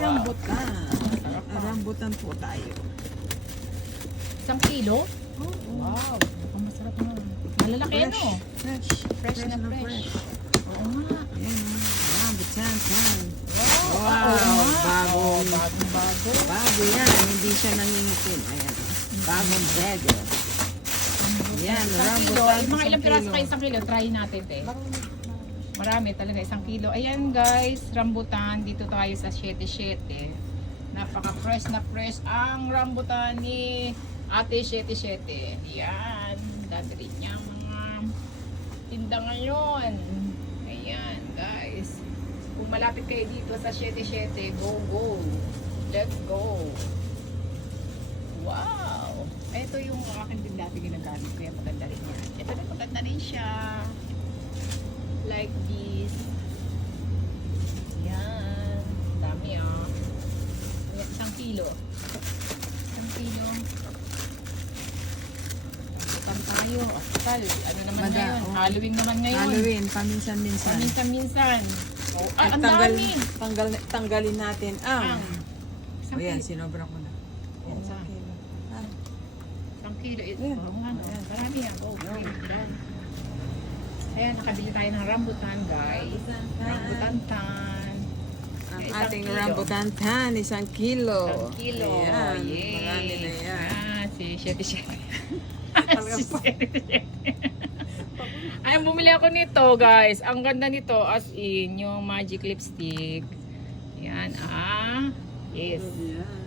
rambutan. Rambutan po tayo. 1 kilo? Oh, Wow, ang masarap na. Malalaki no? Fresh. Fresh na fresh. Oo nga. Ayan, rambutan. Wow, Wow, bago. bago yan. Hindi siya nangingitim. Ayan. Bagong bede. Yan, rambutan. Mga ilang 1 piraso kilo. kayo 1 kilo? Try natin, te. Marami talaga 1 kilo. Ayan guys, rambutan. Dito tayo sa 7-7. Napaka-fresh na fresh ang rambutan ni Ate 7-7. Yan. Dami rin niya mga tinda ngayon. Ayan guys. Kung malapit kayo dito sa 7-7, go. Let's go. Wow. Ito yung aking din dati ginagamit. Kaya maganda rin yan. Ito rin maganda rin siya. Like this. Yan. Dami ah. 1 kilo. 1 kilo. Tamputan tayo. Astal. Ano naman Mada, ngayon? oh. Halloween naman ngayon. Halloween, paminsan-minsan. Minsan. Oh, ay, ang Tanggal, dami. tanggalin natin ang. Ang. O yan, sinobra ko na. Yan, Oo nga. 1 kilo. Ah, 1 kilo. Ito. Ayan. Oo nga. Ayan. Marami yan. Oh, okay. Done. Ayan, nakabili tayo ng rambutan, guys. Rambutan-tan. Ang Isang ating kilo. rambutan tan, 1 kilo. 1 kilo. Ayan, Yay. marami na yan. Ah, si Shetty Shetty. Talaga Si po. Shetty Shetty. Ay, bumili ako nito, guys. Ang ganda nito, as in, yung magic lipstick. Yan, ah. Yes. Ayan.